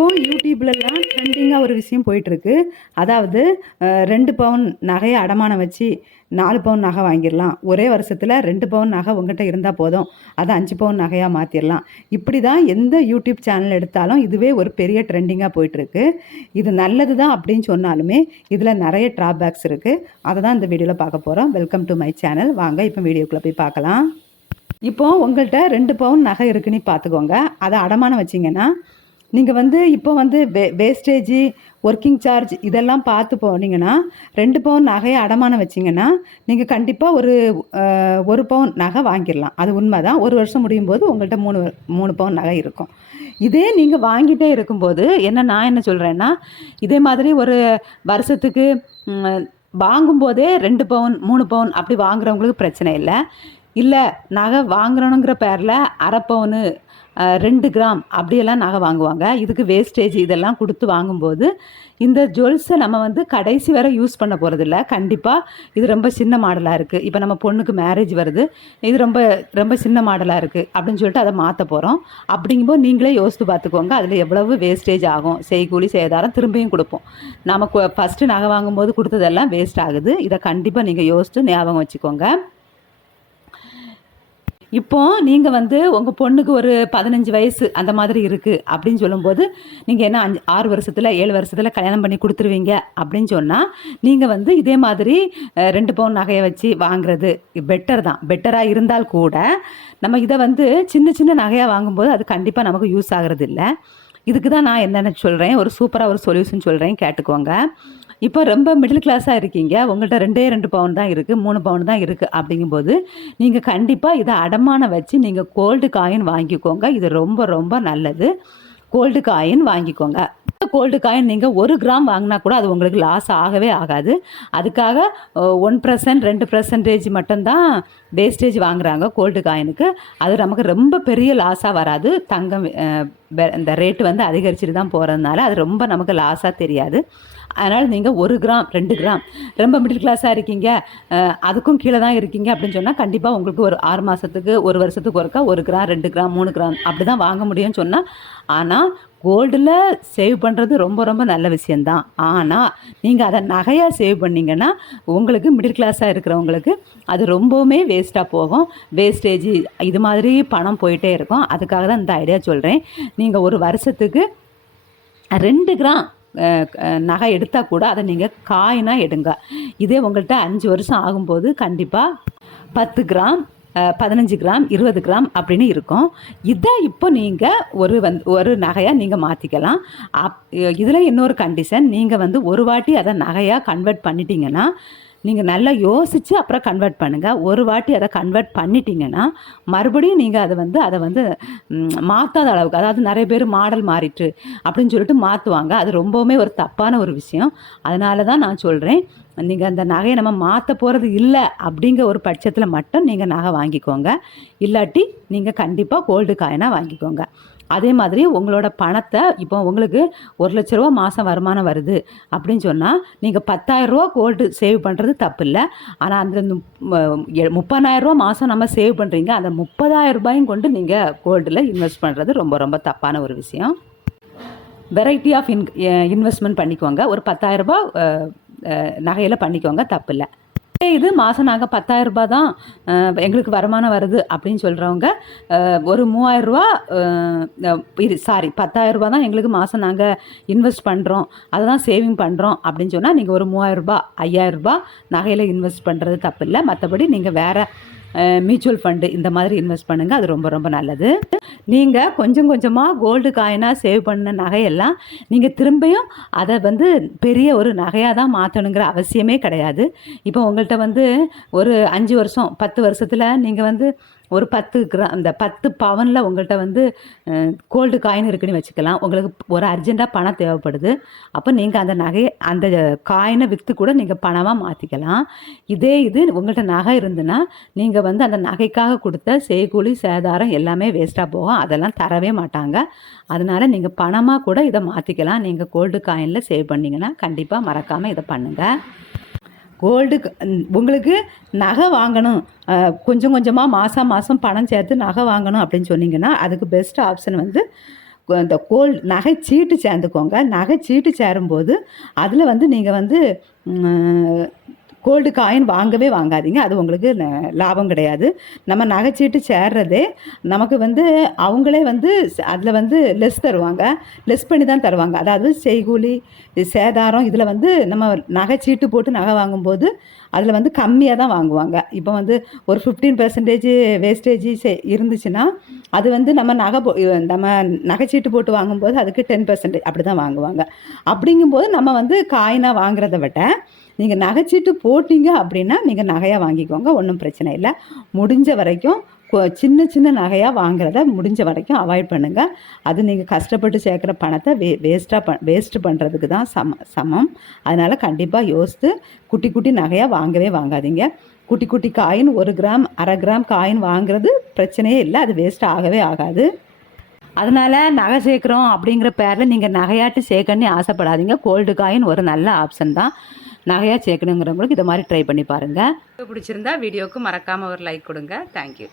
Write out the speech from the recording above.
இப்போது யூடியூப்லலாம் ட்ரெண்டிங்காக ஒரு விஷயம் போயிட்டுருக்கு. அதாவது ரெண்டு பவுன் நகையை அடமானம் வச்சு நாலு பவுன் நகை வாங்கிடலாம். ஒரே வருஷத்தில் ரெண்டு பவுன் நகை உங்கள்கிட்ட இருந்தால் போதும். அதை அஞ்சு பவுன் நகையாக மாற்றிடலாம் இப்படி தான் எந்த யூடியூப் சேனல் எடுத்தாலும் இதுவே ஒரு பெரிய ட்ரெண்டிங்காக போயிட்டுருக்கு. இது நல்லது தான் அப்படின்னு சொன்னாலுமே இதில் நிறைய ட்ராபேக்ஸ் இருக்குது அதை தான் இந்த வீடியோவில் பார்க்க போகிறோம் வெல்கம் டு மை சேனல் வாங்க இப்போ வீடியோக்குள்ளே போய் பார்க்கலாம். இப்போது உங்கள்கிட்ட ரெண்டு பவுன் நகை இருக்குன்னு பார்த்துக்கோங்க. அதை அடமானம் வச்சிங்கன்னா நீங்கள் வந்து இப்போ வந்து வே வேஸ்டேஜி ஒர்க்கிங் சார்ஜ் இதெல்லாம் பார்த்து போனீங்கன்னா ரெண்டு பவுன் நகையை அடமானம் வச்சிங்கன்னா நீங்கள் கண்டிப்பாக ஒரு ஒரு பவுன் நகை வாங்கிடலாம். அது உண்மை தான் ஒரு வருஷம் முடியும் போது உங்கள்கிட்ட மூணு மூணு பவுன் நகை இருக்கும். இதே நீங்கள் வாங்கிட்டே இருக்கும்போது என்ன நான் என்ன சொல்கிறேன்னா இதே மாதிரி ஒரு வருஷத்துக்கு வாங்கும்போதே ரெண்டு பவுன் மூணு பவுன் அப்படி வாங்குறவங்களுக்கு பிரச்சனை இல்லை. இல்லை நகை வாங்குறோனுங்கிற பேரில் அரை பவுனு ரெண்டு கிராம் அப்படியெல்லாம் நகை வாங்குவாங்க. இதுக்கு வேஸ்டேஜ் இதெல்லாம் கொடுத்து வாங்கும்போது இந்த ஜுவல்ஸை நம்ம வந்து கடைசி வரை யூஸ் பண்ண போகிறதில்ல கண்டிப்பாக இது ரொம்ப சின்ன மாடலாக இருக்குது இப்போ நம்ம பொண்ணுக்கு மேரேஜ் வருது. இது ரொம்ப ரொம்ப சின்ன மாடலாக இருக்குது அப்படின்னு சொல்லிட்டு அதை மாற்ற போகிறோம் அப்படிங்கும்போது நீங்களே யோசித்து பார்த்துக்கோங்க. அதில் எவ்வளவு வேஸ்டேஜ் ஆகும். செய்கூலி சேதாரம் திரும்பியும் கொடுப்போம். நமக்கு ஃபஸ்ட்டு நகை வாங்கும்போது கொடுத்ததெல்லாம் வேஸ்ட் ஆகுது. இதை கண்டிப்பாக நீங்கள் யோசித்து ஞாபகம் வச்சுக்கோங்க. இப்போ நீங்கள் வந்து உங்கள் பொண்ணுக்கு ஒரு பதினஞ்சு வயசு அந்த மாதிரி இருக்குது அப்படின்னு சொல்லும்போது நீங்கள் என்ன அஞ்சு ஆறு வருஷத்தில் ஏழு வருஷத்தில் கல்யாணம் பண்ணி கொடுத்துருவீங்க அப்படின்னு சொன்னால் நீங்கள் வந்து இதே மாதிரி ரெண்டு பவுன் நகையை வச்சு வாங்குறது பெட்டர் தான். பெட்டராக இருந்தால் கூட நம்ம இதை வந்து சின்ன சின்ன நகையாக வாங்கும்போது அது கண்டிப்பாக நமக்கு யூஸ் ஆகிறது இல்லை. இதுக்கு தான் நான் என்னென்ன சொல்கிறேன் ஒரு சூப்பராக ஒரு சொல்யூஷன் சொல்கிறேன் கேட்டுக்கோங்க. இப்போ ரொம்ப மிடில் கிளாஸாக இருக்கீங்க. உங்கள்கிட்ட ரெண்டே ரெண்டு பவுன் தான் இருக்குது மூணு பவுன் தான் இருக்குது அப்படிங்கும்போது நீங்கள் கண்டிப்பாக இதை அடமானம் வச்சு நீங்கள் கோல்டு காயின் வாங்கிக்கோங்க. இது ரொம்ப ரொம்ப நல்லது. கோல்டு காயின் வாங்கிக்கோங்க. கோல்டு காயின் நீங்கள் ஒரு கிராம் வாங்கினா கூட அது உங்களுக்கு லாஸ் ஆகவே ஆகாது. அதுக்காக ஒன் பர்சன்ட் ரெண்டு பர்சன்டேஜ் மட்டும்தான் வேஸ்டேஜ் வாங்குறாங்க கோல்டு காயினுக்கு அது நமக்கு ரொம்ப பெரிய லாஸாக வராது. தங்கம் இந்த ரேட்டு வந்து அதிகரிச்சுட்டு தான் போகிறதுனால அது ரொம்ப நமக்கு லாஸாக தெரியாது. அதனால் நீங்கள் ஒரு கிராம் ரெண்டு கிராம் ரொம்ப மிடில் கிளாஸாக இருக்கீங்க அதுக்கும் கீழே தான் இருக்கீங்க அப்படின்னு சொன்னால் கண்டிப்பாக உங்களுக்கு ஒரு ஆறு மாதத்துக்கு ஒரு வருஷத்துக்கு ஒருக்கா ஒரு கிராம் ரெண்டு கிராம் மூணு கிராம் அப்படி தான் வாங்க முடியும்னு சொன்னால் ஆனால் கோல்டில் சேவ் பண்ணுறது ரொம்ப ரொம்ப நல்ல விஷயந்தான் ஆனால் நீங்கள் அதை நகையாக சேவ் பண்ணிங்கன்னா உங்களுக்கு மிடில் கிளாஸாக இருக்கிறவங்களுக்கு அது ரொம்பவுமே வேஸ்ட்டாக போகும். வேஸ்டேஜ் இது மாதிரி பணம் போயிட்டே இருக்கும். அதுக்காக தான் இந்த ஐடியா சொல்கிறேன் நீங்கள் ஒரு வருஷத்துக்கு ரெண்டு கிராம் நகை எடுத்தால் கூட அதை நீங்கள் காயினாக எடுங்க. இதே உங்கள்கிட்ட அஞ்சு வருஷம் ஆகும்போது கண்டிப்பாக பத்து கிராம் பதினஞ்சு கிராம் இருபது கிராம் அப்படின்னு இருக்கும். இதை இப்போ நீங்கள் ஒரு வந் ஒரு நகையாக நீங்கள் மாற்றிக்கலாம் அப் இதில் இன்னொரு கண்டிஷன் நீங்கள் வந்து ஒரு வாட்டி அதை நகையாக கன்வெர்ட் பண்ணிட்டீங்கன்னா நீங்கள் நல்லா யோசித்து அப்புறம் கன்வெர்ட் பண்ணுங்கள் ஒரு வாட்டி அதை கன்வெர்ட் பண்ணிட்டீங்கன்னா மறுபடியும் நீங்கள் அதை வந்து அதை வந்து மாற்றாத அளவுக்கு அதாவது நிறைய பேர் மாடல் மாறிட்டு அப்படின்னு சொல்லிட்டு மாற்றுவாங்க அது ரொம்பவுமே ஒரு தப்பான ஒரு விஷயம். அதனால தான் நான் சொல்கிறேன் நீங்கள் அந்த நகையை நம்ம மாற்ற போகிறது இல்லை அப்படிங்கிற ஒரு பட்சத்தில் மட்டும் நீங்கள் நகை வாங்கிக்கோங்க. இல்லாட்டி நீங்கள் கண்டிப்பாக கோல்டு காயினாக வாங்கிக்கோங்க. அதே மாதிரி உங்களோட பணத்தை இப்போ உங்களுக்கு ஒரு லட்ச ரூபா மாதம் வருமானம் வருது அப்படின்னு சொன்னால் நீங்கள் பத்தாயிரரூவா கோல்டு சேவ் பண்ணுறது தப்பு இல்லை ஆனால் அந்த முப்பதாயிரரூவா மாதம் நம்ம சேவ் பண்ணுறீங்க அந்த முப்பதாயிரம் ரூபாயும் கொண்டு நீங்கள் கோல்டில் இன்வெஸ்ட் பண்ணுறது ரொம்ப ரொம்ப தப்பான ஒரு விஷயம். வெரைட்டி ஆஃப் இன் இன்வெஸ்ட்மெண்ட் பண்ணிக்கோங்க. ஒரு பத்தாயிரரூபா நகையில் பண்ணிக்கோங்க தப்பு இல்லை இது மாதம் நாங்கள் பத்தாயிரரூபா தான் எங்களுக்கு வருமானம் வருது அப்படின்னு சொல்கிறவங்க ஒரு மூவாயிரரூபா இது சாரி பத்தாயிரரூபா தான் எங்களுக்கு மாதம் நாங்கள் இன்வெஸ்ட் பண்ணுறோம் அதை தான் சேவிங் பண்ணுறோம் அப்படின்னு சொன்னால் நீங்கள் ஒரு மூவாயிரரூபா ஐயாயிரரூபா நகையில் இன்வெஸ்ட் பண்ணுறது தப்பு இல்லை. மற்றபடி நீங்கள் வேறு மியூச்சுவல் ஃபண்டு இந்த மாதிரி இன்வெஸ்ட் பண்ணுங்கள் அது ரொம்ப ரொம்ப நல்லது. நீங்கள் கொஞ்சம் கொஞ்சமாக கோல்டு காயினாக சேவ் பண்ண நகையெல்லாம் நீங்கள் திரும்பியும் அதை வந்து பெரிய ஒரு நகையாக தான் மாற்றணுங்கிற அவசியமே கிடையாது. இப்போ உங்கள்கிட்ட வந்து ஒரு அஞ்சு வருஷம் பத்து வருஷத்தில் நீங்கள் வந்து ஒரு பத்து கிரா அந்த பத்து பவனில் உங்கள்கிட்ட வந்து கோல்டு காயின் இருக்குன்னு வச்சுக்கலாம். உங்களுக்கு ஒரு அர்ஜெண்ட்டாக பணம் தேவைப்படுது. அப்போ நீங்கள் அந்த நகையை அந்த காயினை விற்று கூட நீங்கள் பணமாக மாற்றிக்கலாம் இதே இது உங்கள்கிட்ட நகை இருந்துன்னா நீங்கள் வந்து அந்த நகைக்காக கொடுத்த செய்கூலி சேதாரம் எல்லாமே வேஸ்ட்டாக போகும். அதெல்லாம் தரவே மாட்டாங்க. அதனால் நீங்கள் பணமாக கூட இதை மாற்றிக்கலாம் நீங்கள் கோல்டு காயினில் சேவ் பண்ணிங்கன்னா கண்டிப்பாக மறக்காமல் இதை பண்ணுங்கள் கோல்டு உங்களுக்கு நகை வாங்கணும். கொஞ்சம் கொஞ்சமாக மாதம் மாதம் பணம் சேர்த்து நகை வாங்கணும் அப்படின்னு சொன்னீங்கன்னா அதுக்கு பெஸ்ட் ஆப்ஷன் வந்து இந்த கோல்டு நகை சீட்டு சேர்ந்துக்கோங்க. நகை சீட்டு சேரும்போது அதில் வந்து நீங்கள் வந்து கோல்டு காயின் வாங்கவே வாங்காதீங்க. அது உங்களுக்கு லாபம் கிடையாது. நம்ம நகைச்சீட்டு சேர்றதே நமக்கு வந்து அவங்களே வந்து அதில் வந்து லெஸ் தருவாங்க. லெஸ் பண்ணி தான் தருவாங்க. அதாவது செய்கூலி சேதாரம் இதில் வந்து நம்ம நகைச்சீட்டு போட்டு நகை வாங்கும்போது அதில் வந்து கம்மியாக தான் வாங்குவாங்க. இப்போ வந்து ஒரு ஃபிஃப்டீன் பர்சன்டேஜ் வேஸ்டேஜ் இருந்துச்சுன்னா அது வந்து நம்ம நகை போ நம்ம நகைச்சீட்டு போட்டு வாங்கும்போது அதுக்கு டென் பர்சன்டேஜ் அப்படி தான் வாங்குவாங்க. அப்படிங்கும்போது நம்ம வந்து காயினாக வாங்குறத விட நீங்கள் நகைச்சீட்டு போட்டீங்க அப்படின்னா நீங்கள் நகையாக வாங்கிக்கோங்க. ஒன்றும் பிரச்சனை இல்லை. முடிஞ்ச வரைக்கும் சின்ன சின்ன நகையாக வாங்குறத முடிஞ்ச வரைக்கும் அவாய்ட் பண்ணுங்கள் அது நீங்கள் கஷ்டப்பட்டு சேர்க்குற பணத்தை வே வேஸ்ட்டாக ப வேஸ்ட்டு பண்ணுறதுக்கு தான் சம சமம். அதனால் கண்டிப்பாக யோசித்து குட்டி குட்டி நகையாக வாங்கவே வாங்காதீங்க. குட்டி குட்டி காயின் ஒரு கிராம் அரை கிராம் காயின் வாங்குறது பிரச்சனையே இல்லை. அது வேஸ்ட் ஆகவே ஆகாது. அதனால் நகை சேர்க்குறோம் அப்படிங்கிற பேரில் நீங்கள் நகையாட்டு சேர்க்கணும்னு ஆசைப்படாதீங்க. கோல்டு காயின் ஒரு நல்ல ஆப்ஷன் தான். நகையாக சேர்க்கணுங்கிறவங்களுக்கு இதை மாதிரி ட்ரை பண்ணி பாருங்கள் பிடிச்சிருந்தா வீடியோவுக்கு மறக்காமல் ஒரு லைக் கொடுங்க. தேங்க்யூ.